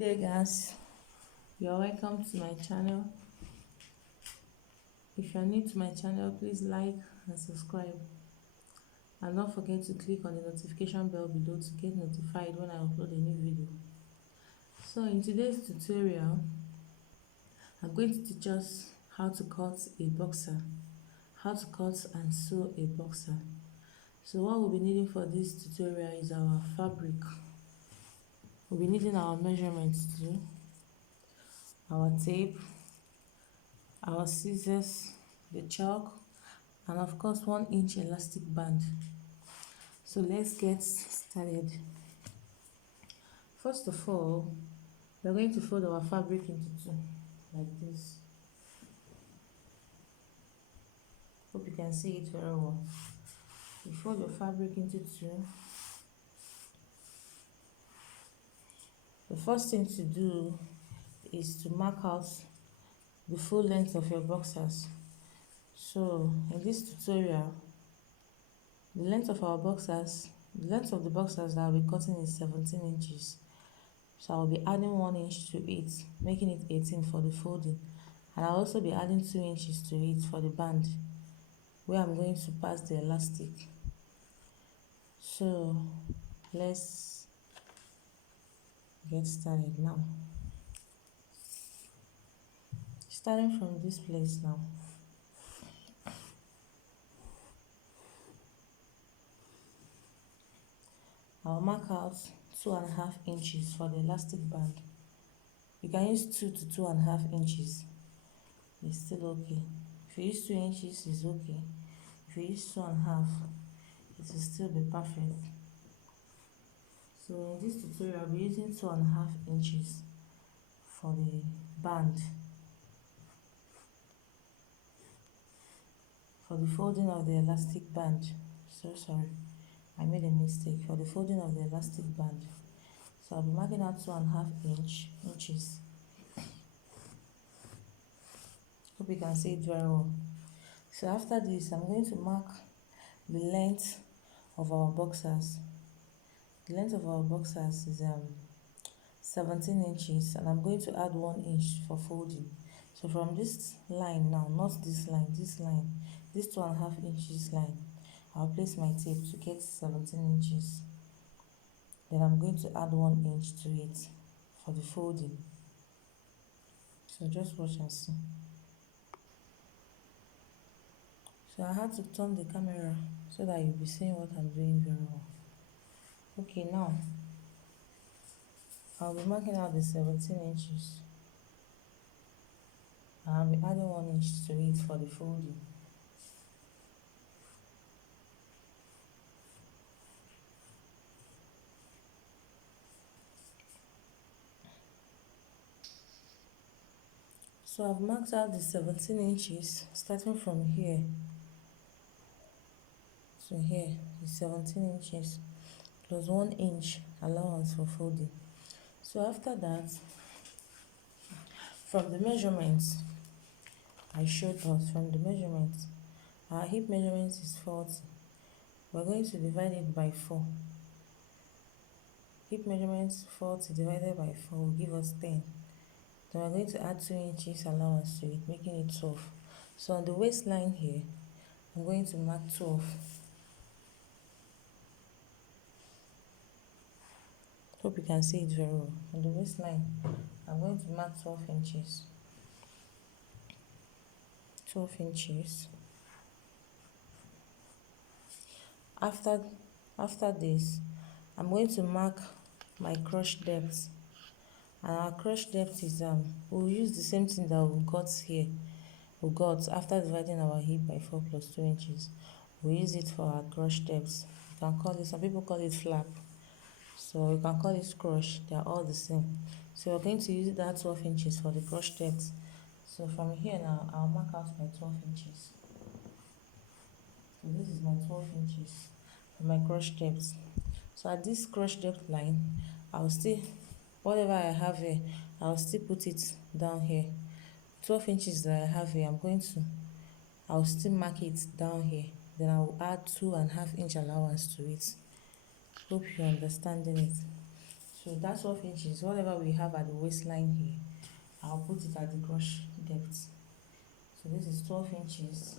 There guys, you're welcome to my channel. If you're new to my channel, please like and subscribe, and don't forget to click on the notification bell below to get notified when I upload a new video. So in today's tutorial, I'm going to teach us how to cut a boxer, how to cut and sew a boxer. So what we'll be needing for this tutorial is our fabric. We'll be needing our measurements too, our tape, our scissors, the chalk, and of course 1-inch elastic band. So let's get started. First of all, we're going to fold our fabric into two like this. Hope you can see it very well. You fold your fabric into two. The first thing to do is to mark out the full length of your boxers. So in this tutorial, the length of the boxers that I'll be cutting is 17 inches. So I'll be adding 1 inch to it, making it 18 for the folding. And I'll also be adding 2 inches to it for the band, where I'm going to pass the elastic. So let's get started now. Starting from this place now. I'll mark out 2.5 inches for the elastic band. You can use 2 to 2.5 inches. It's still okay. If you use 2 inches, it's okay. If you use 2.5, it will still be perfect. So in this tutorial, I'll be using 2.5 inches for the band, for the folding of the elastic band. So sorry, I made a mistake. For the folding of the elastic band, so I'll be marking out 2.5 inches. Hope you can see it very well. So after this, I'm going to mark the length of our boxers. The length of our boxers is 17 inches, and I'm going to add 1 inch for folding. So from this line now, not this line, this 2.5 inches line, I'll place my tape to get 17 inches. Then I'm going to add 1 inch to it for the folding. So just watch and see. So I had to turn the camera so that you'll be seeing what I'm doing very well. Okay, now I'll be marking out the 17 inches. I'll be adding 1 inch to it for the folding. So I've marked out the 17 inches starting from here to here is 17 inches plus 1 inch allowance for folding. So after that, from the measurements I showed us, our hip measurement is 40. We're going to divide it by 4. Hip measurement 40 divided by 4 will give us 10. Then we're going to add 2 inches allowance to it, making it 12. So on the waistline here, I'm going to mark 12. Hope you can see it very well. On the waistline, I'm going to mark 12 inches. 12 inches. After this, I'm going to mark my crotch depth. And our crotch depth is we'll use the same thing that we got after dividing our hip by 4 plus 2 inches. We'll use it for our crotch depth. You can call it, some people call it flap, so you can call it crotch. They are all the same. So we're going to use that 12 inches for the crotch depth. So from here now, I'll mark out my 12 inches. So this is my 12 inches for my crotch depth. So at this crotch depth line, I'll still, whatever I have here, I'll still put it down here. 12 inches that I have here, I'll still mark it down here. Then I will add 2.5 inch allowance to it. Hope you're understanding it. So that's 12 inches. Whatever we have at the waistline here, I'll put it at the crotch depth. So this is 12 inches.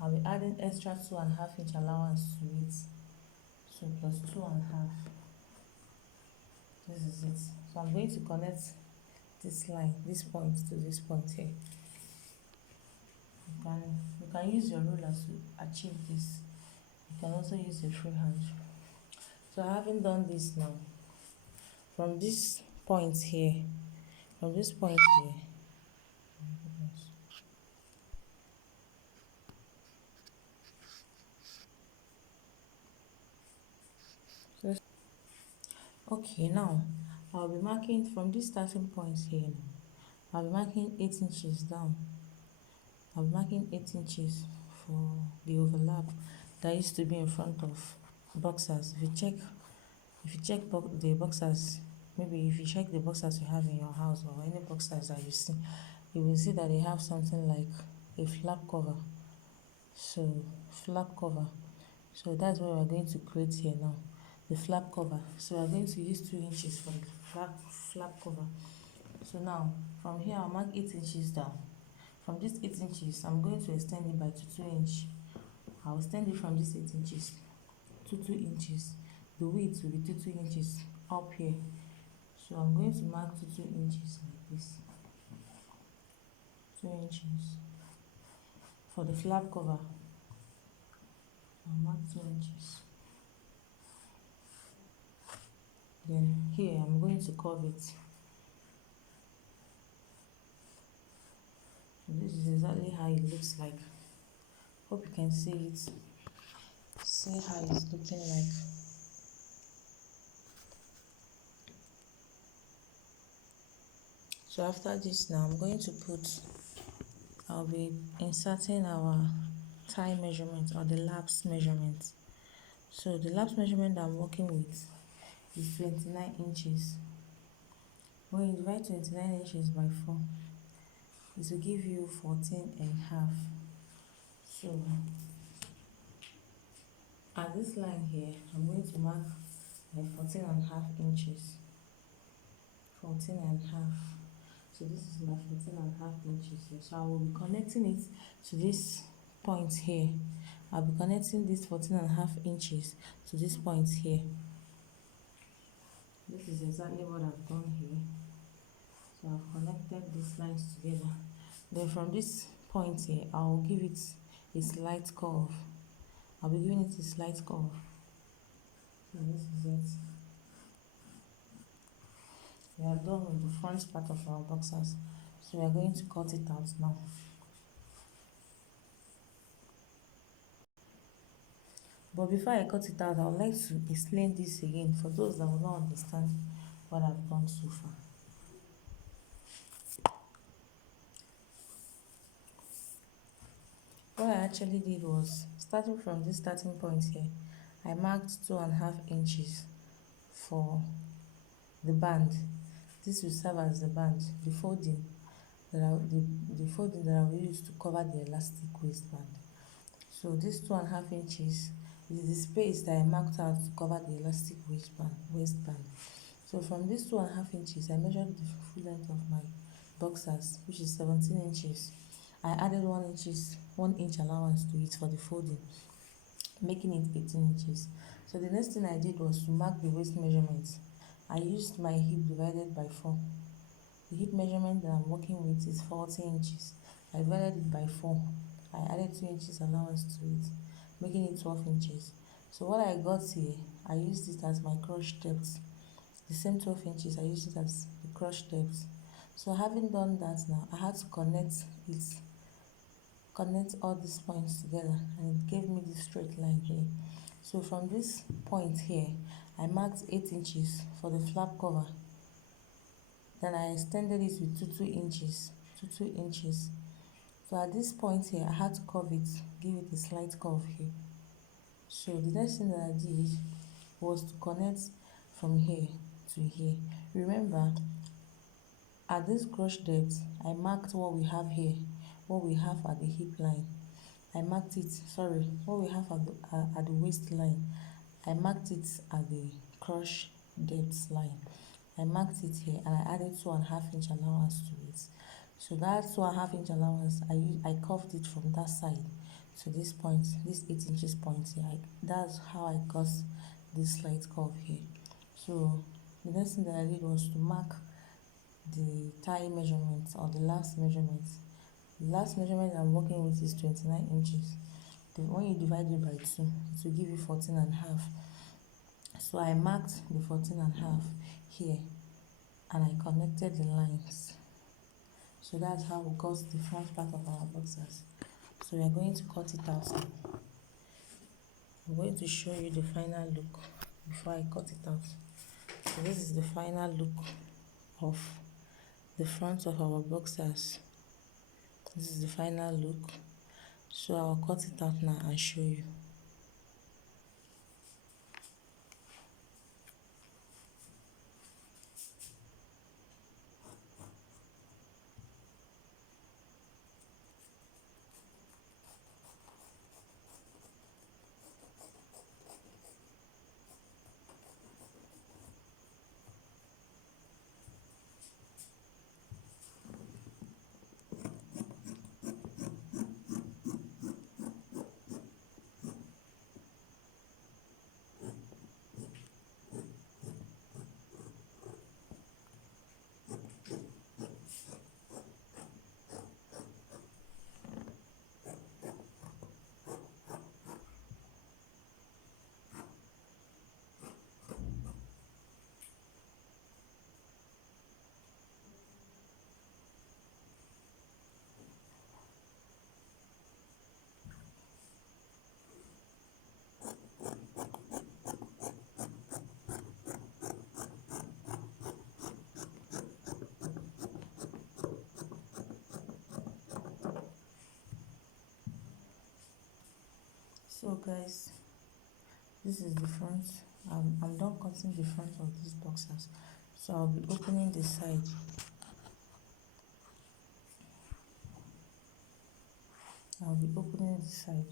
I'll be adding extra 2.5 inch allowance to it. So plus 2.5. This is it. So I'm going to connect this line, this point to this point here. You can use your ruler to achieve this. You can also use a free hand. So having done this now, from this point here, from this point here, so okay, now I'll be marking from this starting point here. I'll be marking 8 inches down. I'll be marking 8 inches for the overlap that used to be in front of boxers. If you check the boxers, maybe if you check the boxers you have in your house or any boxers that you see, you will see that they have something like a flap cover. So flap cover. So that's what we're going to create here now, the flap cover. So we're going to use 2 inches for the flap cover. So now from here I'll mark 8 inches down. From this 8 inches, I'm going to extend it by 2 inches. I'll extend it from this 8 inches to 2 inches. The width will be 2 inches up here. So I'm going to mark 2 inches like this. 2 inches. For the flap cover, I'll mark 2 inches. Then here I'm going to curve it. So this is exactly how it looks like. Hope you can see it. See how it's looking like. So after this now, I'll be inserting our thigh measurement or the laps measurement. So the laps measurement that I'm working with is 29 inches. When you divide 29 inches by 4, it will give you 14.5. So at this line here, I'm going to mark my 14.5 inches. 14.5. So this is my 14.5 inches here. So I will be connecting it to this point here. I'll be connecting this 14.5 inches to this point here. This is exactly what I've done here. So I've connected these lines together. Then from this point here, I'll give it a slight curve. I'll be giving it a slight curve. So this is it. We are done with the front part of our boxers. So we are going to cut it out now. But before I cut it out, I would like to explain this again for those that will not understand what I've done so far. What I actually did was, starting from this starting point here, I marked 2.5 inches for the band. This will serve as the band, the folding that I will use to cover the elastic waistband. So this 2.5 inches is the space that I marked out to cover the elastic waistband. So from this 2.5 inches, I measured the full length of my boxers, which is 17 inches. I added 1 inch allowance to it for the folding, making it 18 inches. So the next thing I did was to mark the waist measurement. I used my hip divided by 4. The hip measurement that I'm working with is 40 inches. I divided it by 4. I added 2 inches allowance to it, making it 12 inches. So what I got here, I used it as my crotch depth. The same 12 inches, I used it as the crotch depth. So having done that now, I had to connect all these points together, and it gave me this straight line here. So from this point here, I marked 8 inches for the flap cover. Then I extended it with 2 inches. So at this point here, I had to curve it, give it a slight curve here. So the next thing that I did was to connect from here to here. Remember, at this crotch depth, I marked what we have here, what we have at the hip line. What we have at the waistline, I marked it at the crotch depth line. I marked it here and I added 2.5 inch allowance to it. So that 2.5 inch allowance, I curved it from that side to this point, this 8 inches point here. That's how I got this slight curve here. So the next thing that I did was to mark the tie measurement, or the last measurement. The last measurement I'm working with is 29 inches. When you divide it by 2, it will give you 14.5. So I marked the 14.5 here and I connected the lines. So that's how we got the front part of our boxers. So we are going to cut it out now. I'm going to show you the final look before I cut it out. So this is the final look of the front of our boxers. This is the final look. So I'll cut it out now and show you. So guys, this is the front. I'm done cutting the front of these boxers. So I'll be opening the side. I'll be opening the side.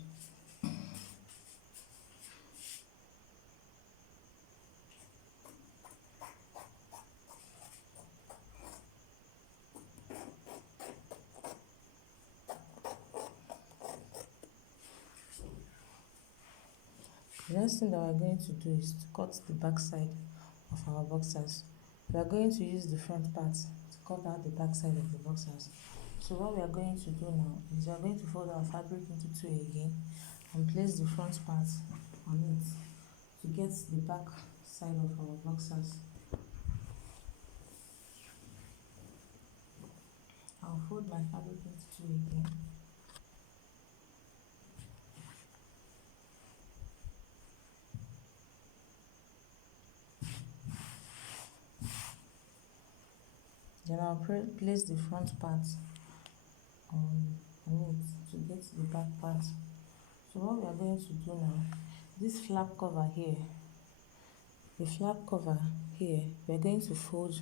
The next thing that we're going to do is to cut the back side of our boxers. We are going to use the front part to cut out the back side of the boxers. So what we are going to do now is we are going to fold our fabric into 2 again and place the front part on it to get the back side of our boxers. I'll fold my fabric into 2 again. Then I'll place the front part on it to get the back part. So what we are going to do now, this flap cover here, the flap cover here, we are going to fold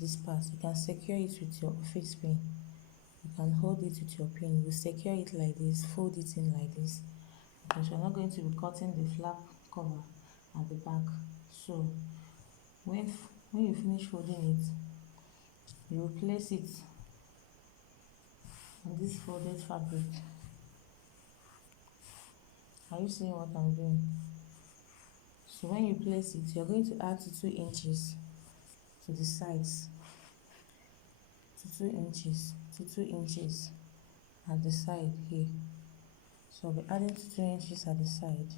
this part. You can secure it with your office pin. You can hold it with your pin. You secure it like this, fold it in like this, because we're not going to be cutting the flap cover at the back. So when you finish folding it, you will place it on this folded fabric. Are you seeing what I'm doing? So when you place it, you're going to add 2 inches to the sides, to 2 inches at the side here. So I'll be adding 2 inches at the side.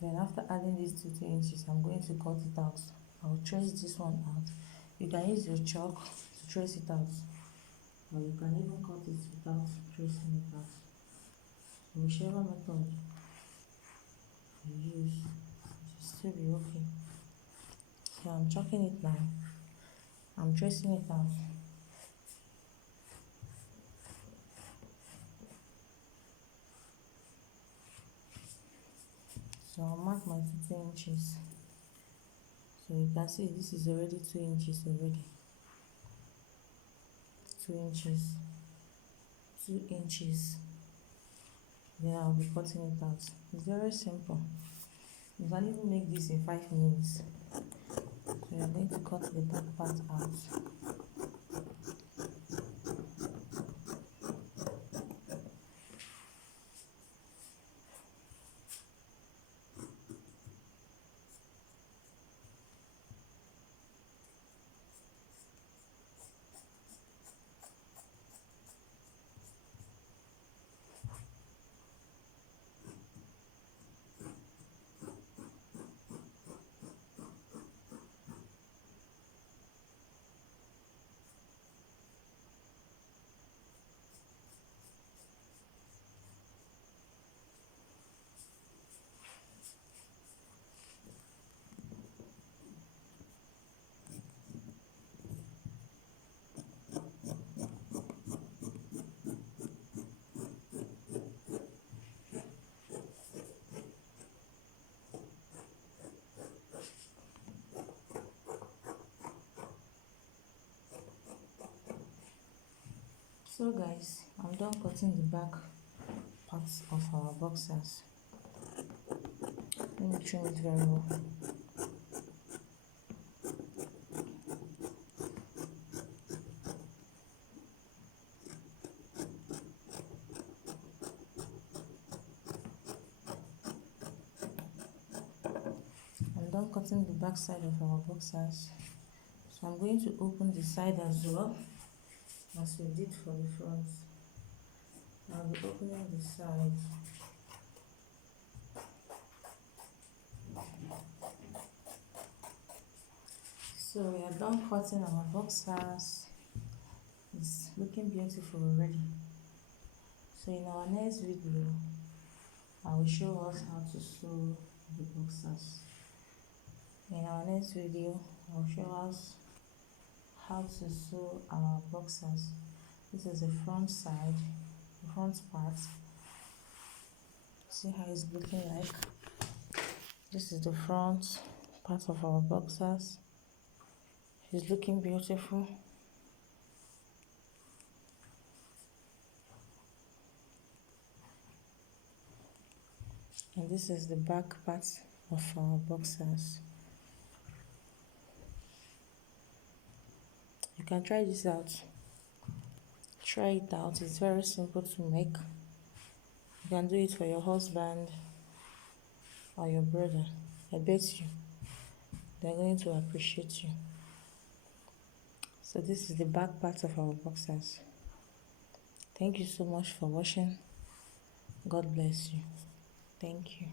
Then after adding these 2 inches, I'm going to cut it out. I'll trace this one out. You can use your chalk to trace it out, or you can even cut it without tracing it out. Whichever method you use, it will still be okay. So I'm chalking it now. I'm tracing it out. So I'll mark my 2 inches. So you can see this is already 2 inches already. 2 inches, 2 inches. Then I'll be cutting it out. It's very simple. You can even make this in 5 minutes. we are going to cut the back part out. So guys, I'm done cutting the back parts of our boxers. Let me trim it very well. I'm done cutting the back side of our boxers. So I'm going to open the side as well as we did for the front. I'll be opening the side. So we are done cutting our boxers. It's looking beautiful already. So in our next video, I will show us how to sew the boxers. In our next video, I will show us how to sew our boxers. This is the front side, the front part. See how it's looking like. This is the front part of our boxers. It's looking beautiful. And this is the back part of our boxers. You can try this out. Try it out. It's very simple to make. You can do it for your husband or your brother. I bet you they're going to appreciate you. So this is the back part of our boxers. Thank you so much for watching. God bless you. Thank you.